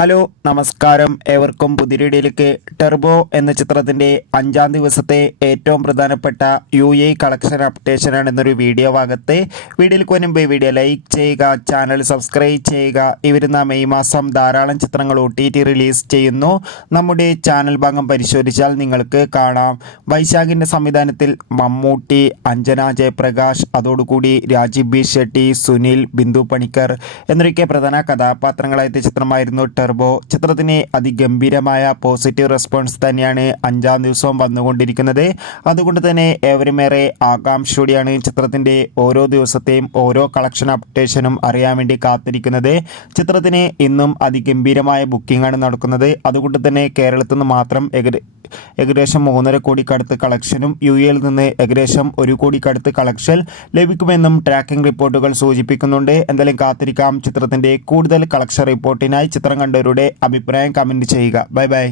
Hello നമസ്കാരം. ഏവർക്കും പുതിയ വീഡിയോയിലേക്ക്. ടെർബോ എന്ന ചിത്രത്തിൻ്റെ 5-ാം ദിവസത്തെ ഏറ്റവും പ്രധാനപ്പെട്ട UAE കളക്ഷൻ അപ്ഡേഷനാണ് എന്നൊരു വീഡിയോ ഭാഗത്ത്. വീഡിയോയിലേക്ക് വരുമ്പോൾ വീഡിയോ ലൈക്ക് ചെയ്യുക, ചാനൽ സബ്സ്ക്രൈബ് ചെയ്യുക. ഈ വരുന്ന മെയ് മാസം ധാരാളം ചിത്രങ്ങൾ OTT റിലീസ് ചെയ്യുന്നു. നമ്മുടെ ചാനൽ ഭാഗം പരിശോധിച്ചാൽ നിങ്ങൾക്ക് കാണാം. വൈശാഖിൻ്റെ സംവിധാനത്തിൽ മമ്മൂട്ടി, അഞ്ജന ജയപ്രകാശ്, അതോടുകൂടി രാജീവ് ബി ഷെട്ടി, സുനിൽ, ബിന്ദു പണിക്കർ എന്നൊക്കെ പ്രധാന കഥാപാത്രങ്ങളായ ചിത്രമായിരുന്നു ടെർബോ. ചിത്രത്തിന് അതിഗംഭീരമായ പോസിറ്റീവ് റെസ്പോൺസ് തന്നെയാണ് 5-ാം ദിവസവും വന്നുകൊണ്ടിരിക്കുന്നത്. അതുകൊണ്ട് തന്നെ ഏവരുമേറെ ആകാംക്ഷയോടെയാണ് ചിത്രത്തിൻ്റെ ഓരോ ദിവസത്തെയും ഓരോ കളക്ഷൻ അപ്ഡേഷനും അറിയാൻ വേണ്ടി കാത്തിരിക്കുന്നത്. ചിത്രത്തിന് ഇന്നും അതിഗംഭീരമായ ബുക്കിംഗ് ആണ് നടക്കുന്നത്. അതുകൊണ്ട് തന്നെ കേരളത്തിൽ നിന്ന് മാത്രം ഏകദേശം 3.5 കോടിക്കടുത്ത് കളക്ഷനും UAEയിൽ നിന്ന് ഏകദേശം 1 കോടിക്കടുത്ത് കളക്ഷൻ ലഭിക്കുമെന്നും ട്രാക്കിംഗ് റിപ്പോർട്ടുകൾ സൂചിപ്പിക്കുന്നുണ്ട്. എന്തായാലും കാത്തിരിക്കാം ചിത്രത്തിൻ്റെ കൂടുതൽ കളക്ഷൻ റിപ്പോർട്ടിനായി. ചിത്രം കണ്ടവരുടെ അഭിപ്രായം കമൻറ്റ് ചെയ്യുക. Bye bye.